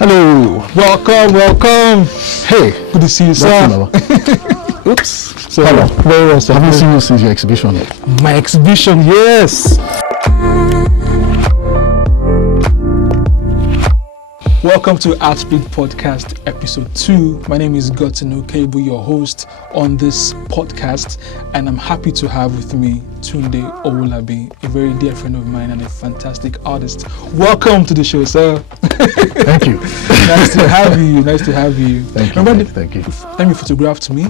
Hello. Welcome. Hey. Good to see you, sir. Oops. So, very well, sir. Haven't seen you since your exhibition. My exhibition, yes. Welcome to Outspeak Podcast Episode 2. My name is Gotino Kebu, your host on this podcast, and I'm happy to have with me Tunde Owolabi, a very dear friend of mine and a fantastic artist. Welcome to the show, sir. Thank you. Nice to have you. Thank you. Remember Thank you. Time you photographed me?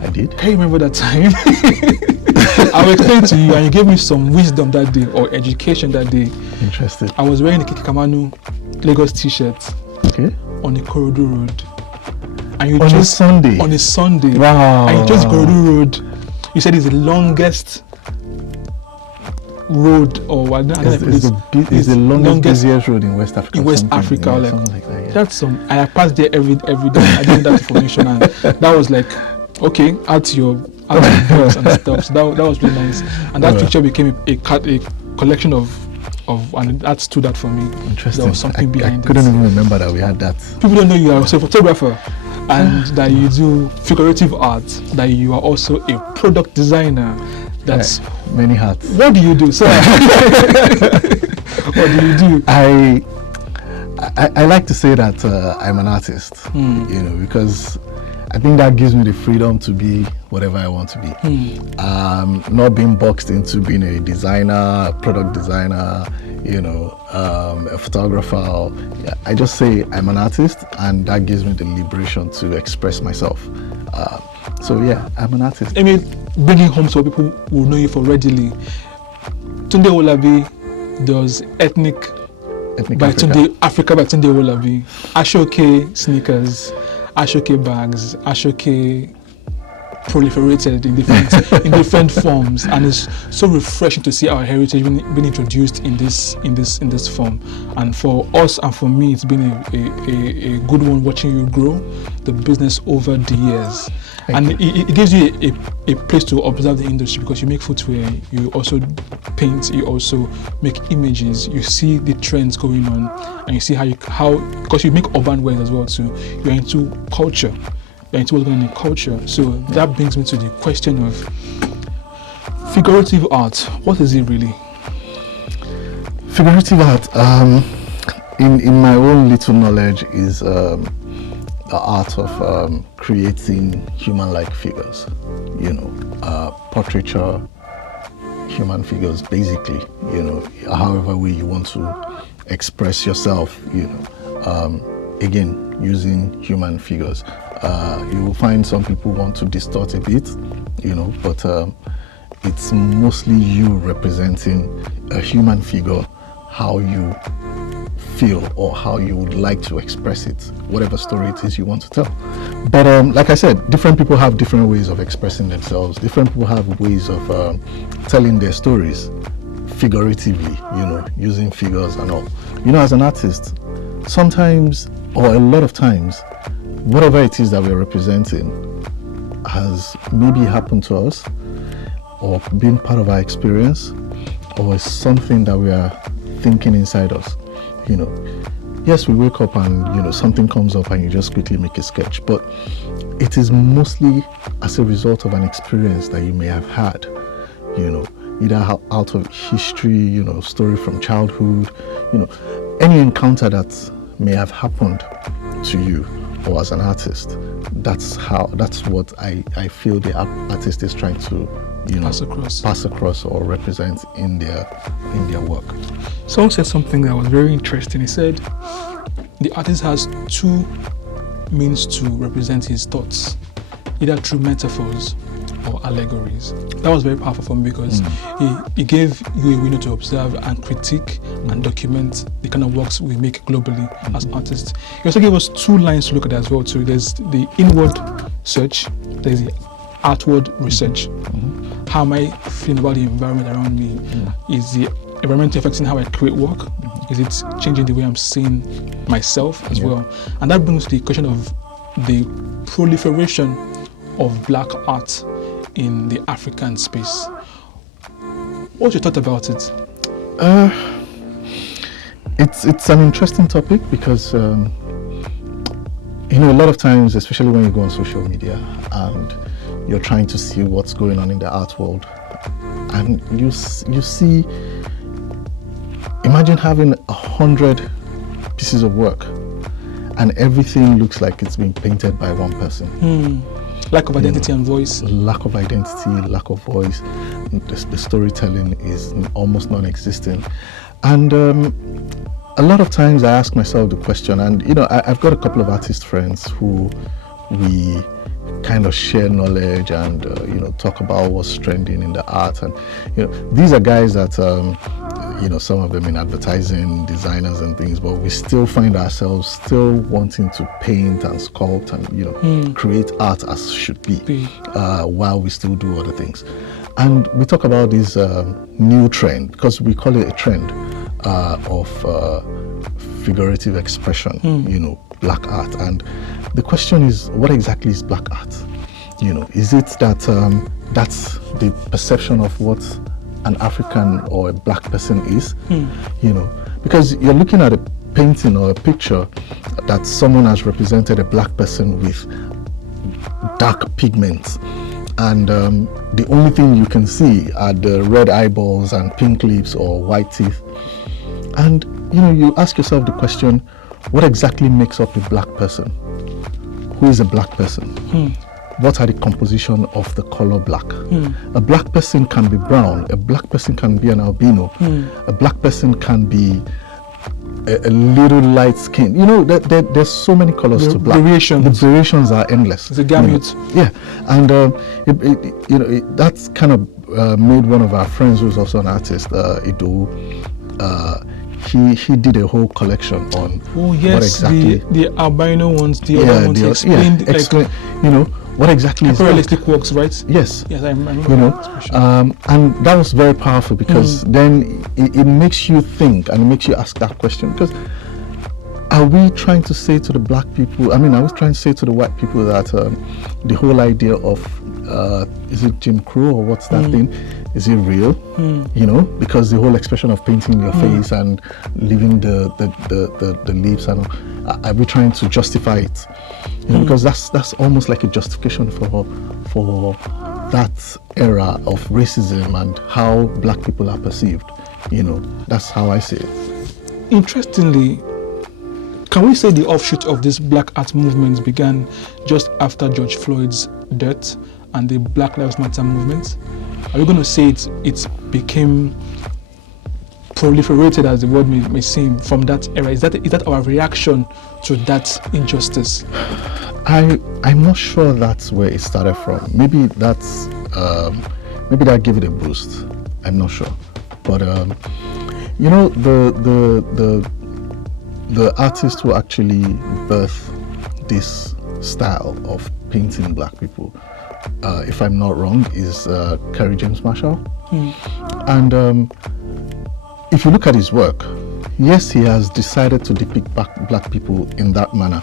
I did. Can you remember that time? I will explain to you, and you gave me some wisdom that day, or education that day. Interested. I was wearing a Kikikamanu Lagos t-shirt Okay. on the Ikorodu road. And you On a just Sunday. on a Sunday. Wow. And you chose Ikorodu road. You said it's the longest road, or what? It's the longest, busiest road in West Africa. In West something, Africa, yeah, like, something like that. Yeah. that's some. And I passed there every day. I didn't know that information, and that was like, okay, add to your books and stuff. So that was really nice. And that picture became a collection of, and that stood out for me. Interesting. There was something behind I couldn't even remember that we had that. People don't know you are also a photographer, and that you do figurative art, that you are also a product designer. That's many hats. What do you do, sir? What do you do? I like to say that I'm an artist, because I think that gives me the freedom to be whatever I want to be. Not being boxed into being a designer, a product designer, a photographer. I just say I'm an artist, and that gives me the liberation to express myself. So yeah, I'm an artist. I mean, bringing home so people will know you for readily. Tunde Owolabi does Ethnic by Africa. Tunde Africa by Tunde Owolabi. Ashoke sneakers, Ashoke bags, Ashoke proliferated in different forms, and it's so refreshing to see our heritage being introduced in this form. And for us and for me, it's been a good one watching you grow the business over the years. It gives you a place to observe the industry, because you make footwear, you also paint, you also make images, you see the trends going on, and you see how because you make urban wear as well too. You're into culture. Into what's going on in culture. So that brings me to the question of figurative art. What is it really? Figurative art, in my own little knowledge, is the art of creating human-like figures. Portraiture, human figures, basically. However way you want to express yourself. Again, using human figures. You will find some people want to distort a bit, but it's mostly you representing a human figure, how you feel or how you would like to express it, whatever story it is you want to tell. But like I said, different people have different ways of expressing themselves. Different people have ways of telling their stories figuratively, using figures and all. As an artist, sometimes, or a lot of times, whatever it is that we're representing has maybe happened to us, or been part of our experience, or is something that we are thinking inside us. Yes, we wake up and something comes up and you just quickly make a sketch, but it is mostly as a result of an experience that you may have had, either out of history, story from childhood, any encounter that may have happened to you. Or as an artist, that's what I feel the artist is trying to pass across or represent in their work. Someone said something that was very interesting. He said the artist has two means to represent his thoughts, either through metaphors or allegories. That was very powerful for me, because he gave you a window to observe and critique and document the kind of works we make globally as artists. He also gave us two lines to look at as well too. There's the inward search, there's the outward research. How am I feeling about the environment around me? Is the environment affecting how I create work? Is it changing the way I'm seeing myself as well? And that brings to the question of the proliferation of black art in the African space. What's your thought about it? It's an interesting topic because a lot of times, especially when you go on social media and you're trying to see what's going on in the art world, and you see, imagine having 100 pieces of work and everything looks like it's been painted by one person. Lack of identity and voice. Lack of identity, lack of voice. The storytelling is almost non-existent. And a lot of times I ask myself the question, and I've got a couple of artist friends who we kind of share knowledge and talk about what's trending in the art. And these are guys that some of them in advertising, designers and things, but we still find ourselves still wanting to paint and sculpt and create art as should be, while we still do other things. And we talk about this new trend, because we call it a trend of figurative expression, black art. And the question is, what exactly is black art? Is it that that's the perception of what an African or a black person is? Because you're looking at a painting or a picture that someone has represented a black person with dark pigments, and the only thing you can see are the red eyeballs and pink lips or white teeth. And you ask yourself the question, what exactly makes up a black person? Who is a black person? What are the composition of the color black? A black person can be brown, a black person can be an albino, a black person can be a little light skin. There's so many colors to black. Variations. The variations are endless. It's a gamut. Yeah, and that's kind of made one of our friends who's also an artist, Ido. He did a whole collection on what exactly the albino ones, the other ones explained. What exactly is realistic works, right? Yes. Yes, I remember. And that was very powerful because then it makes you think and it makes you ask that question. Because are we trying to say to the black people? Are we trying to say to the white people that the whole idea of is it Jim Crow or what's that thing? Is it real? Because the whole expression of painting your face and leaving the lips, and are we trying to justify it? Because that's almost like a justification for that era of racism and how black people are perceived. That's how I see it. Interestingly, can we say the offshoot of this black art movement began just after George Floyd's death and the Black Lives Matter movement? Are we going to say it became proliferated, as the word may seem, from that era? Is that our reaction to that injustice? I'm not sure that's where it started from. Maybe that gave it a boost. I'm not sure, but the artist who actually birthed this style of painting black people, if I'm not wrong, is Kerry James Marshall. And if you look at his work, yes, he has decided to depict black people in that manner,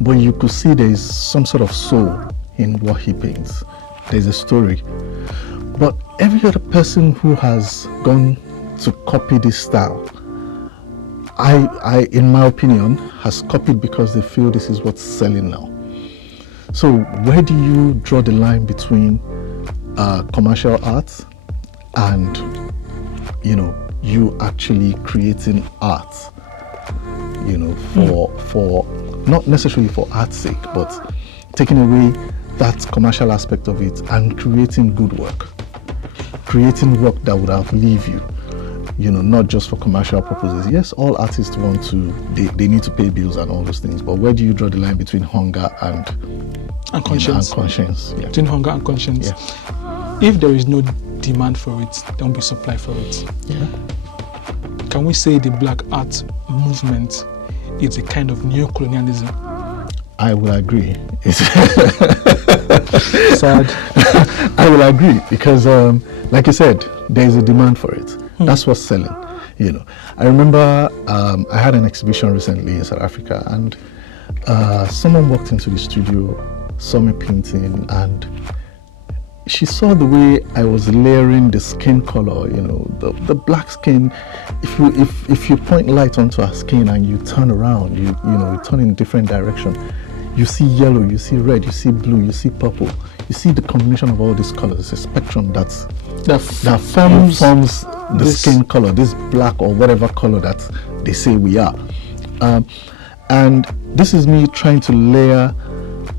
but you could see there is some sort of soul in what he paints. There's a story. But every other person who has gone to copy this style, I in my opinion, has copied because they feel this is what's selling now. So where do you draw the line between commercial art and you actually creating art, for not necessarily for art's sake, but taking away that commercial aspect of it and creating good work, creating work that would outlive you, not just for commercial purposes. Yes, all artists want to, they need to pay bills and all those things, but where do you draw the line between hunger and conscience? Yeah. Between hunger and conscience. Yeah. If there is no demand for it, there won't be supply for it. Yeah. Can we say the black art movement is a kind of neo-colonialism? I will agree. Sad. I will agree because, like you said, there is a demand for it. That's what's selling. I remember I had an exhibition recently in South Africa, and someone walked into the studio, saw me painting, and she saw the way I was layering the skin color, the black skin. If you point light onto her skin and you turn around, you turn in a different direction, you see yellow, you see red, you see blue, you see purple, you see the combination of all these colors. It's a spectrum that forms the skin color, this black or whatever color that they say we are. And this is me trying to layer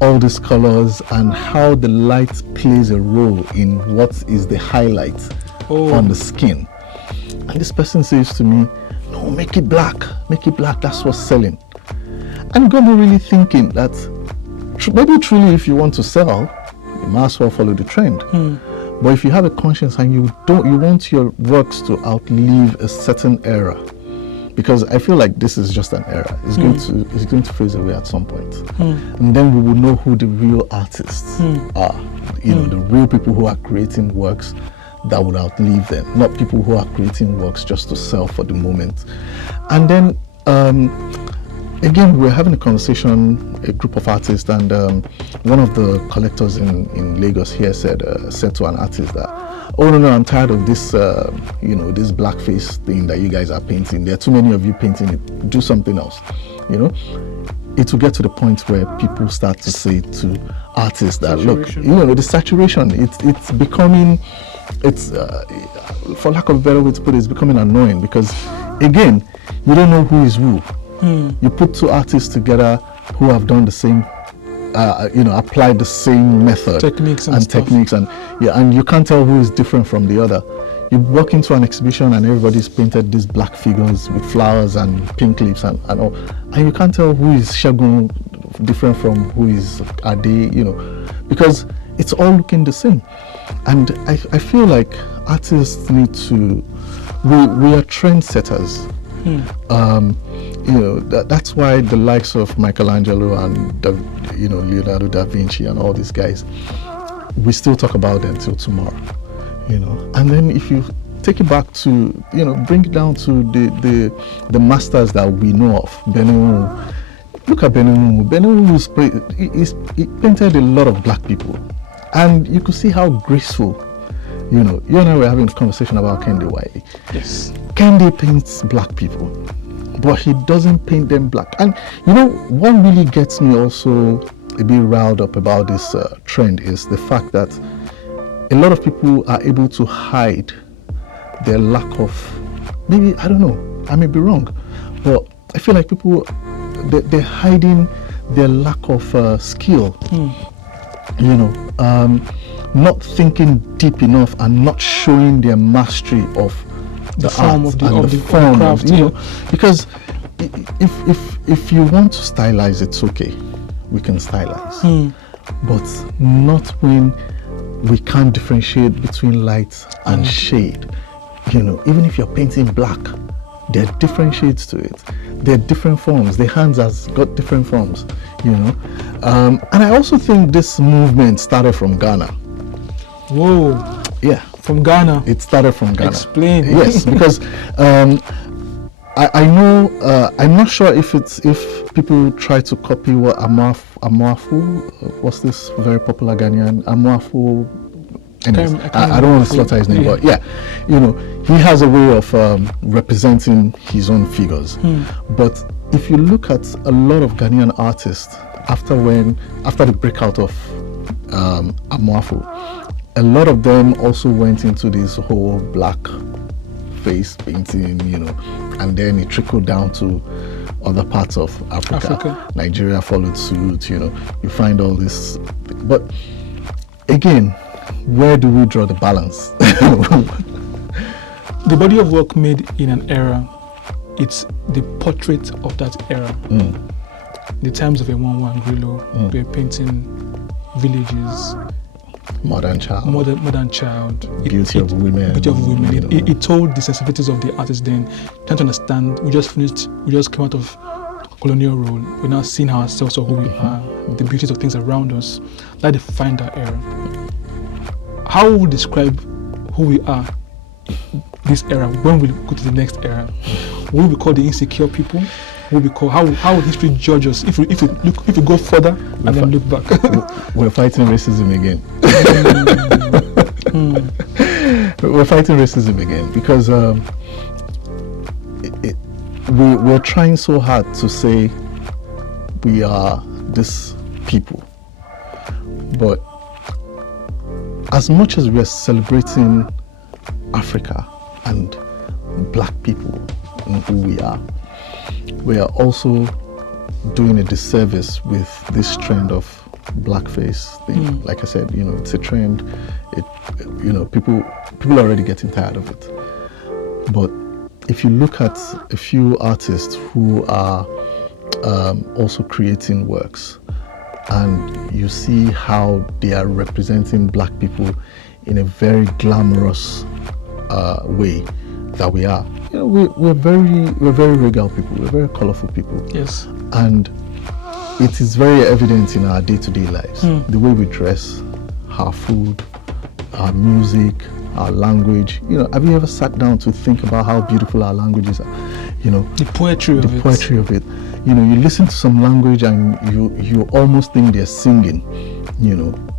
all these colors and how the light plays a role in what is the highlight on the skin. And this person says to me, no, make it black, that's what's selling. And got me really thinking that maybe truly if you want to sell, you might as well follow the trend. But if you have a conscience and you want your works to outlive a certain era, because I feel like this is just an era. It's going to phase away at some point. And then we will know who the real artists are. The real people who are creating works that would outlive them, not people who are creating works just to sell for the moment. And then again, we're having a conversation, a group of artists, and one of the collectors in Lagos here said to an artist that, oh no, I'm tired of this this blackface thing that you guys are painting. There are too many of you painting it. Do something else. It will get to the point where people start to say to artists that, look, the saturation, it's becoming, for lack of a better way to put it, it's becoming annoying, because again, you don't know who is who. You put two artists together who have done the same, applied the same method, techniques, and you can't tell who is different from the other. You walk into an exhibition and everybody's painted these black figures with flowers and pink lips and all, and you can't tell who is Shagun different from who is Ade, because it's all looking the same. And I feel like artists need to, we are trendsetters. That's why the likes of Michelangelo and Leonardo da Vinci and all these guys, we still talk about them till tomorrow. And then if you take it back to, bring it down to the masters that we know of, Benenu. Look at Benenu. Benenu he painted a lot of black people, and you could see how graceful. You and I were having a conversation about Kende Wiley. Yes. Kende paints black people, but he doesn't paint them black. And what really gets me also a bit riled up about this trend is the fact that a lot of people are able to hide their lack of, maybe, I don't know, I may be wrong, but I feel like people, they're hiding their lack of skill, not thinking deep enough and not showing their mastery of the form art of the form, craft, because if you want to stylize, it's okay, we can stylize, but not when we can't differentiate between light and shade. Even if you're painting black, there are different shades to it. There are different forms. The hands has got different forms, And I also think this movement started from Ghana. Whoa. Yeah. From Ghana. It started from Ghana. Explain. Yes, because I know, I'm not sure if people try to copy what Amoafu, what's this very popular Ghanaian, Amoafu, I don't want to slaughter his name, but yeah, he has a way of representing his own figures. But if you look at a lot of Ghanaian artists, after the breakout of Amoafu, a lot of them also went into this whole black face painting, and then it trickled down to other parts of Africa. Nigeria followed suit, you find all this. But again, where do we draw the balance? The body of work made in an era, it's the portrait of that era. The times of a One Grillo, we were painting villages, modern child, beauty of women. It told the sensitivities of the artists then. Trying to understand, we just came out of colonial rule. We're now seeing ourselves or who we are, the beauties of things around us. That defined that era. How would we describe who we are this era when we go to the next era? Will we call the insecure people? Will will we call? How will history judge us if we go further and then look back? We're fighting racism again. We're fighting racism again because we're trying so hard to say we are this people, but as much as we're celebrating Africa and black people and who we are also doing a disservice with this trend of blackface thing. Like I said, it's a trend. People are already getting tired of it. But if you look at a few artists who are also creating works, and you see how they are representing black people in a very glamorous way that we are. We're very regal people. We're very colorful people. Yes. And it is very evident in our day-to-day lives. The way we dress, our food, our music, our language. Have you ever sat down to think about how beautiful our languages are? The poetry of it. You listen to some language and you almost think they're singing.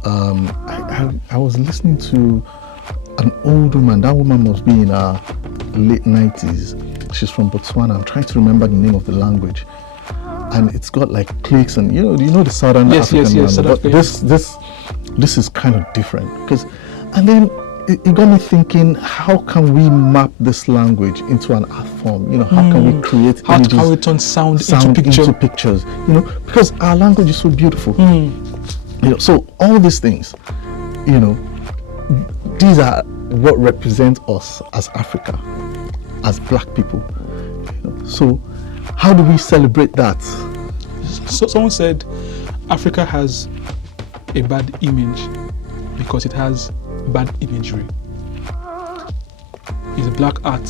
I was listening to an old woman. That woman must be in her late 90s. She's from Botswana. I'm trying to remember the name of the language. And it's got like clicks and the Southern African one. But this is kind of different and then it got me thinking, how can we map this language into an art form? How can we create images? How we turn sound into pictures? Because our language is so beautiful. So all these things, these are what represent us as Africa, as black people. So how do we celebrate that? So someone said Africa has a bad image because it has bad imagery. Is black art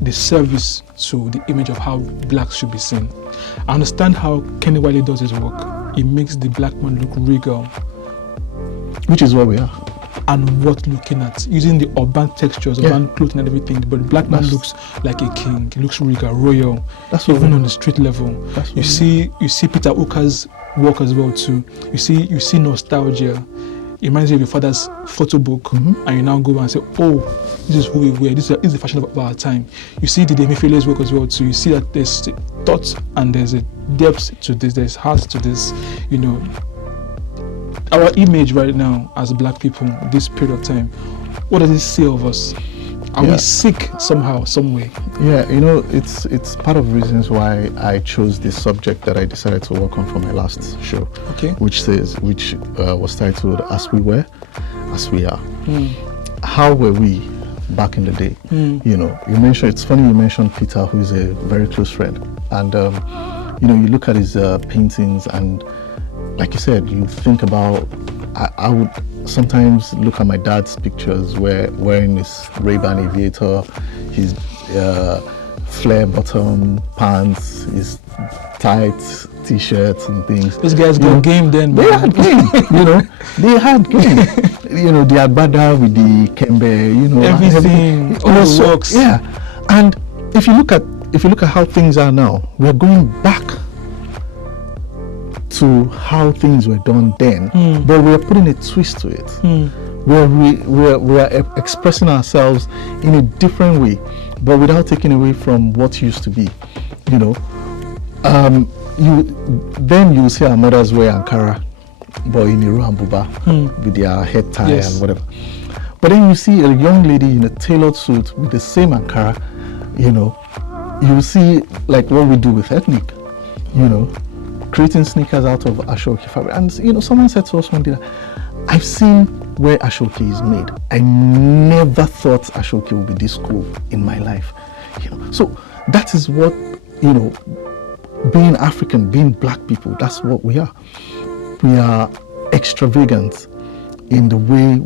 the service to the image of how blacks should be seen? I understand how Kenny Wiley does his work. It makes the black man look regal, which is what we are, and worth looking at, using the urban textures, urban clothing and everything. But the black man looks like a king. He looks regal, royal. That's even on the street level. You see Peter Uka's work as well too. You see nostalgia. It reminds you of your father's photo book, and you now go and say, oh, this is who we were, this is the fashion of our time. You see the Demifele's work as well too. You see that there's thoughts and there's a depth to this, there's heart to this. Our image right now as black people, this period of time, what does it say of us? Are we sick somehow, some way? Yeah, it's part of the reasons why I chose this subject that I decided to work on for my last show. Okay. Which was titled "As We Were, As We Are." How were we back in the day? It's funny you mentioned Peter, who is a very close friend, and you look at his paintings, and like you said, you think about. I would sometimes look at my dad's pictures wearing his Ray-Ban aviator, his flare bottom pants, his tight t-shirts and things. Those guys got game then, man. They had game, They had game. The agbada with the kembe, everything all works. Yeah. And if you look at how things are now, we're going back to how things were done then, but we're putting a twist to it. We're expressing ourselves in a different way, but without taking away from what used to be. You see our mothers wear Ankara, but in Iru and Buba with their head tie and whatever. But then you see a young lady in a tailored suit with the same Ankara. You see like what we do with ethnic. Creating sneakers out of Ashoki fabric. And someone said to us one day, I've seen where Ashoki is made. I never thought Ashoki would be this cool in my life. So that is what, being African, being black people, that's what we are. We are extravagant in the way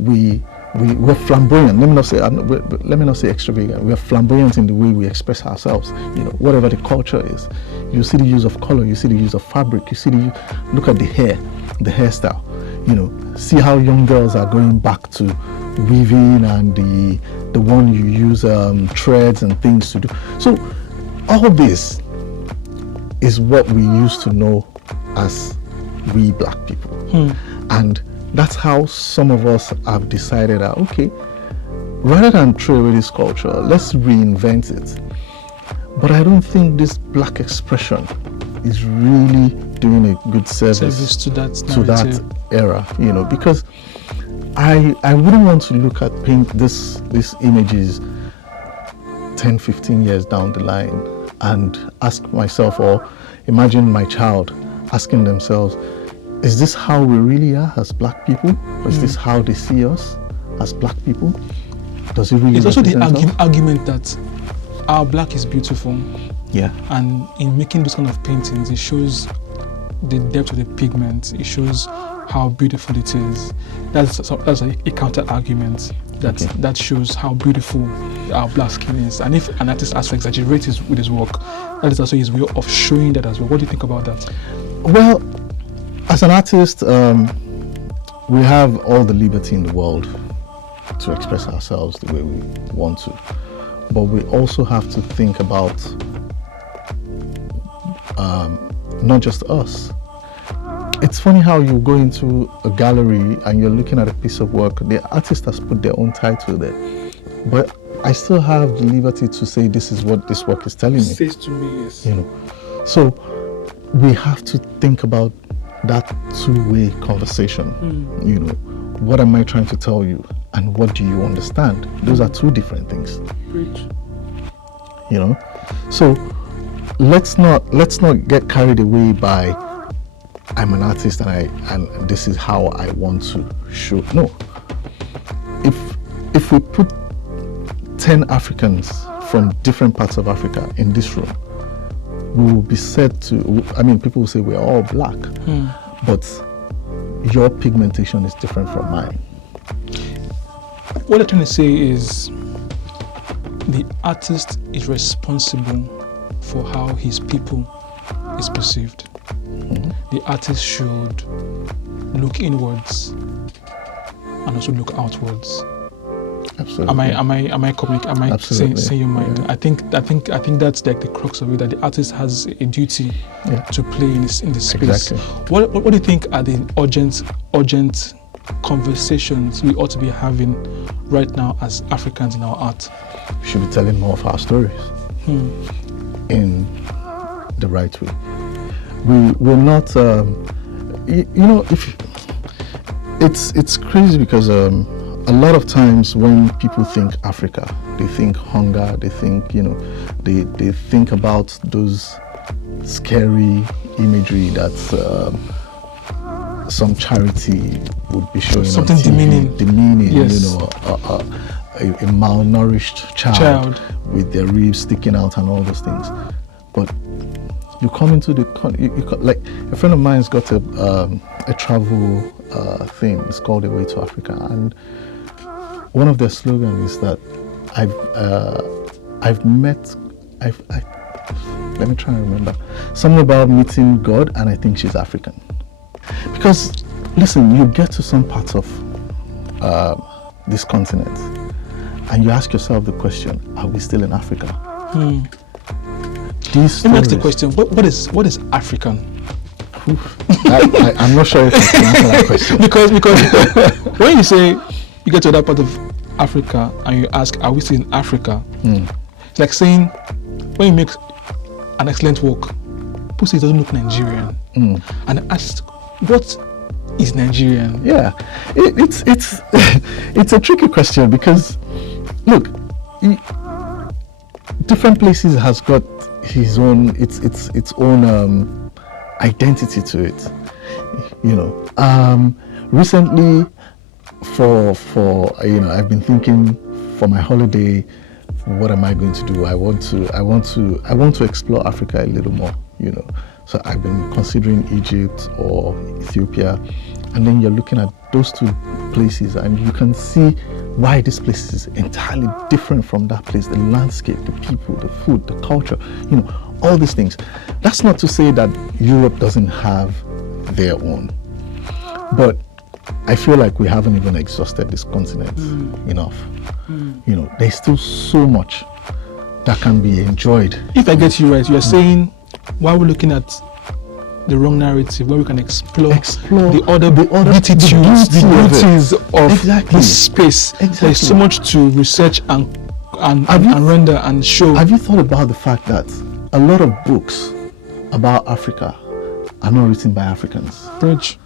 we're flamboyant. Let me not say extravagant. We're flamboyant in the way we express ourselves. Whatever the culture is, you see the use of color, you see the use of fabric, look at the hair, the hairstyle. See how young girls are going back to weaving and the one you use threads and things to do. So all this is what we used to know as we black people. And that's how some of us have decided that, okay, rather than throw away this culture, let's reinvent it. But I don't think this black expression is really doing a good service to that to that era, you know, because I wouldn't want to look at these images 10, 15 years down the line and ask myself, or imagine my child asking themselves, is this how we really are as black people? Or is this how they see us as black people? Does it really? It's also the us? argument that our black is beautiful. Yeah. And in making those kind of paintings, it shows the depth of the pigment. It shows how beautiful it is. That's a counter argument that shows how beautiful our black skin is. And if an artist has to exaggerate with his work, that is also his way of showing that as well. What do you think about that? Well, as an artist, we have all the liberty in the world to express ourselves the way we want to. But we also have to think about not just us. It's funny how you go into a gallery and you're looking at a piece of work, the artist has put their own title there. But I still have the liberty to say this is what this work is telling me. Says to me, yes. You know. So we have to think about that two-way conversation. You know, what am I trying to tell you and what do you understand? Those are two different things. Preach. You know, so let's not get carried away by I'm an artist and this is how I want to show. No, if we put 10 Africans from different parts of Africa in this room, we will be said to, I mean, people will say we're all black, but your pigmentation is different from mine. What I'm trying to say is the artist is responsible for how his people is perceived. The artist should look inwards and also look outwards. Absolutely. Am I correct? Am I saying your mind? Yeah. I think that's like the crux of it, that the artist has a duty to play in this space. Exactly. What do you think are the urgent conversations we ought to be having right now as Africans in our art? We should be telling more of our stories in the right way. We're not, you know, if it's crazy because a lot of times when people think Africa, they think hunger, they think, you know, they think about those scary imagery that some charity would be showing something on TV, demeaning, yes. You know, a malnourished child with their ribs sticking out and all those things. But you come into like a friend of mine's got a travel thing. It's called A Way to Africa, and one of their slogans is that let me try and remember something about meeting God, and I think she's African. Because listen, you get to some parts of this continent, and you ask yourself the question: are we still in Africa? Let me ask the question: what is African? I'm not sure if I can answer that question. because when you say you get to that part of Africa and you ask, are we still in Africa? It's like saying when you make an excellent work, people say it doesn't look Nigerian, and ask, what is Nigerian? Yeah, it's a tricky question because look, different places has got its own identity to it. You know, recently for you know, I've been thinking for my holiday, what am I going to do? I want to explore Africa a little more. You know, so I've been considering Egypt or Ethiopia, and then you're looking at those two places, and you can see why this place is entirely different from that place. The landscape, the people, the food, the culture, you know, all these things. That's not to say that Europe doesn't have their own, but I feel like we haven't even exhausted this continent enough. You know, there's still so much that can be enjoyed. If I get you right, you're saying while we're looking at the wrong narrative, where we can explore the other attitudes, the beauties of Exactly. this space. Exactly. There's so much to research and render and show. Have you thought about the fact that a lot of books about Africa are not written by Africans? Bridge.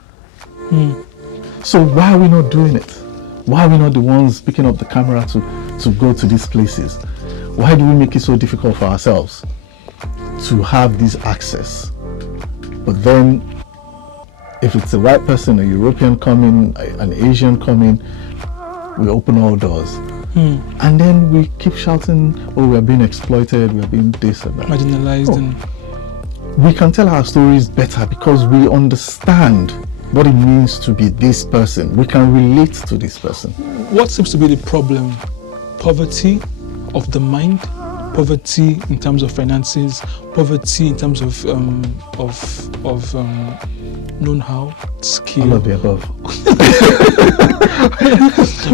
So why are we not doing it? Why are we not the ones picking up the camera to go to these places? Why do we make it so difficult for ourselves to have this access? But then, if it's a white person, a European coming, an Asian coming, we open all doors. And then we keep shouting, oh, we're being exploited, we're being this and that. Marginalized. And We can tell our stories better because we understand what it means to be this person. We can relate to this person. what seems to be the problem? Poverty of the mind, poverty in terms of finances, poverty in terms of know-how, skill. All of the above.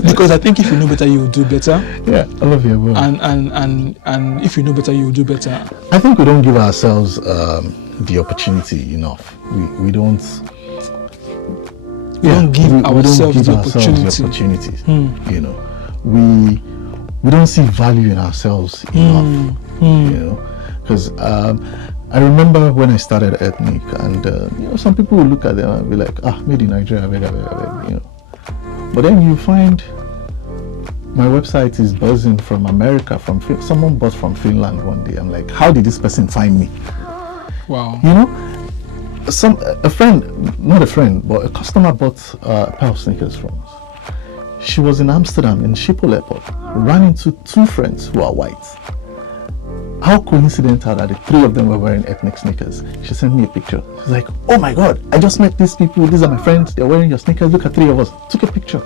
Because I think if you know better, you will do better. Yeah, all of the above. And if you know better, you will do better. I think we don't give ourselves the opportunity enough. We don't. We don't give ourselves the opportunities. You know, we don't see value in ourselves enough. You know, because I remember when I started Ethnic, and you know, some people will look at them and be like, made in Nigeria, you know. But then you find my website is buzzing from America, someone bought from Finland one day. I'm like, how did this person find me? Wow. You know, a friend, not a friend, but a customer bought a pair of sneakers from us. She was in Amsterdam in Schiphol Airport, ran into two friends who are white. How coincidental that the three of them were wearing Ethnic sneakers. She sent me a picture. She's like, oh my God, I just met these people. These are my friends. They're wearing your sneakers. Look at three of us. Took a picture.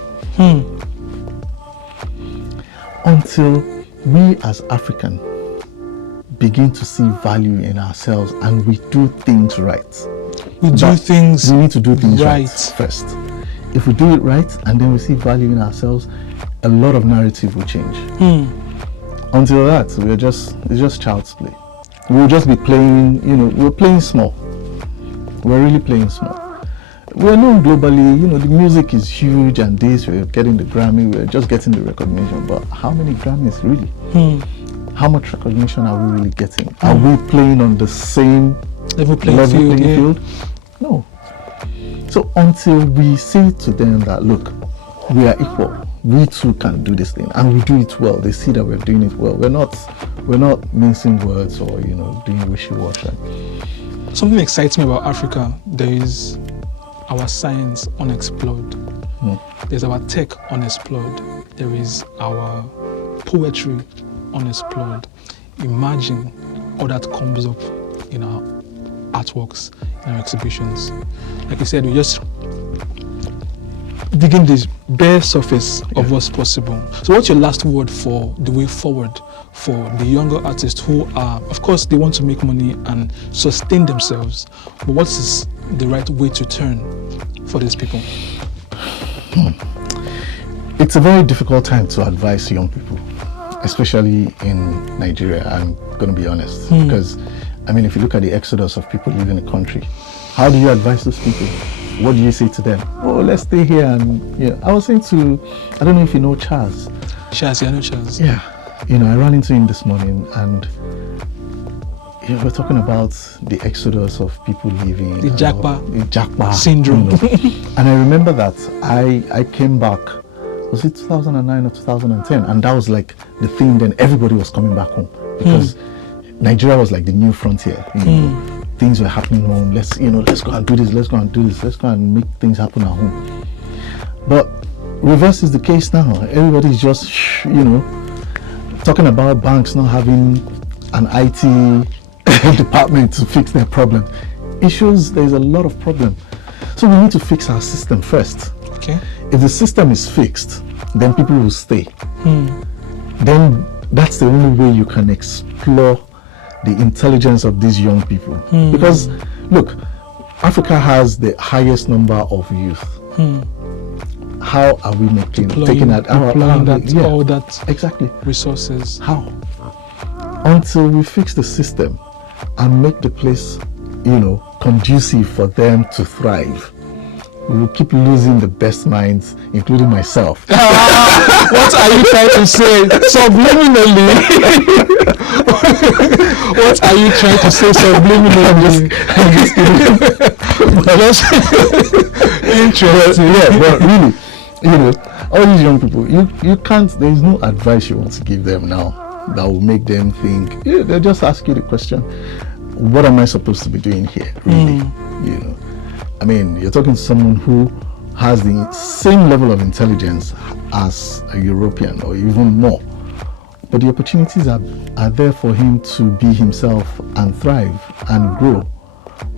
Until we as African begin to see value in ourselves and we do things right. We need to do things right first. If we do it right and then we see value in ourselves, a lot of narrative will change. Until that, it's just child's play. We'll just be playing, you know, we're playing small. We're really playing small. We're known globally, you know, the music is huge and this, we're getting the Grammy, we're just getting the recognition. But how many Grammys really? How much recognition are we really getting? Are we playing on the same level playing field? No. So until we say to them that, look, we are equal, we too can do this thing, and we do it well, they see that we're doing it well. We're not mincing words or, you know, doing wishy-washy. Something excites me about Africa. There is our science unexplored. There's our tech unexplored. There is our poetry unexplored. Imagine all that comes up in our artworks, in our exhibitions. Like you said, we just digging this bare surface of what's possible. So what's your last word for the way forward for the younger artists who are, of course, they want to make money and sustain themselves, but what is the right way to turn for these people? It's a very difficult time to advise young people, especially in Nigeria, I'm going to be honest. Because, I mean, if you look at the exodus of people leaving the country, how do you advise those people? What do you say to them? Oh, let's stay here. And yeah, I was saying to, I don't know if you know Charles. Charles, I know Charles. Yeah, you know, I ran into him this morning and we're talking about the exodus of people leaving. The Japa syndrome. You know. And I remember that I came back, was it 2009 or 2010? And that was like the thing, then everybody was coming back home because Nigeria was like the new frontier. You know. Things were happening home. Let's go and do this. Let's go and do this. Let's go and make things happen at home. But reverse is the case now. Everybody's just, you know, talking about banks not having an IT department to fix their problems. It shows there's a lot of problem. So we need to fix our system first. Okay. If the system is fixed, then people will stay. Then that's the only way you can explore the intelligence of these young people. Because look, Africa has the highest number of youth. How are we making all that exactly resources? How? until we fix the system and make the place, conducive for them to thrive, we will keep losing the best minds, including myself. What are you trying to say? Subliminally. What are you trying to say subliminally? I'm just kidding. That's interesting. Yeah, but really, all these young people, you can't, there's no advice you want to give them now that will make them think. They'll just ask you the question, what am I supposed to be doing here, really? I mean, you're talking to someone who has the same level of intelligence as a European or even more, but the opportunities are there for him to be himself and thrive and grow.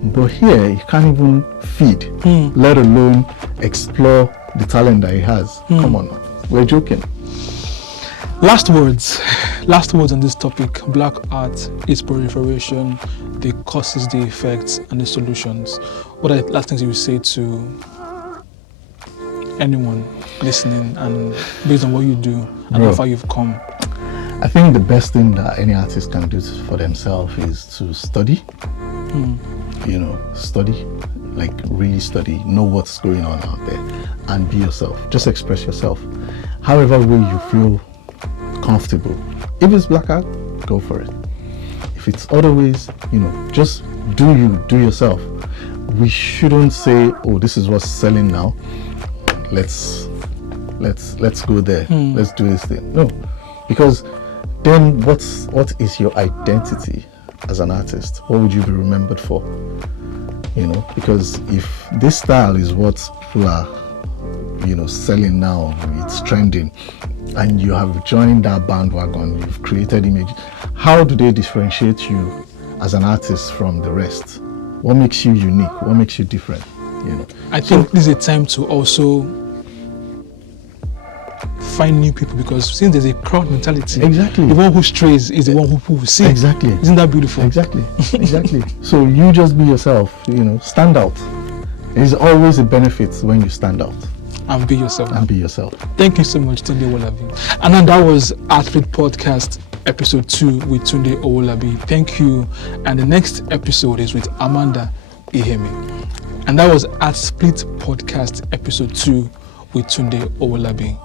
But here, he can't even feed, let alone explore the talent that he has. Come on, we're joking. Last words on this topic. Black art, its proliferation, the causes, the effects, and the solutions. What are the last things you would say to anyone listening, and based on what you do and how far you've come? I think the best thing that any artist can do for themselves is to study. Study, like really study, know what's going on out there, and be yourself. Just express yourself. However way you feel comfortable. If it's black art, go for it. If it's other ways, just do yourself. We shouldn't say, oh, this is what's selling now. Let's go there. Let's do this thing. No, because then what is your identity as an artist? What would you be remembered for? Because if this style is what people are, selling now, it's trending, and you have joined that bandwagon, you've created image, how do they differentiate you as an artist from the rest? What makes you unique? What makes you different? I think this is a time to also find new people, because since there's a crowd mentality, exactly, the one who strays is the one who will see. Exactly. Isn't that beautiful? Exactly. So you just be yourself, stand out. There's always a benefit when you stand out. And be yourself. Thank you so much, Tunde Owolabi. And then that was Athlete Podcast episode 2 with Tunde Owolabi. Thank you. And the next episode is with Amanda Iheme. And that was Athlete Podcast episode 2 with Tunde Owolabi.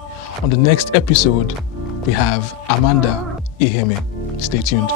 On the next episode, we have Amanda Iheme. Stay tuned.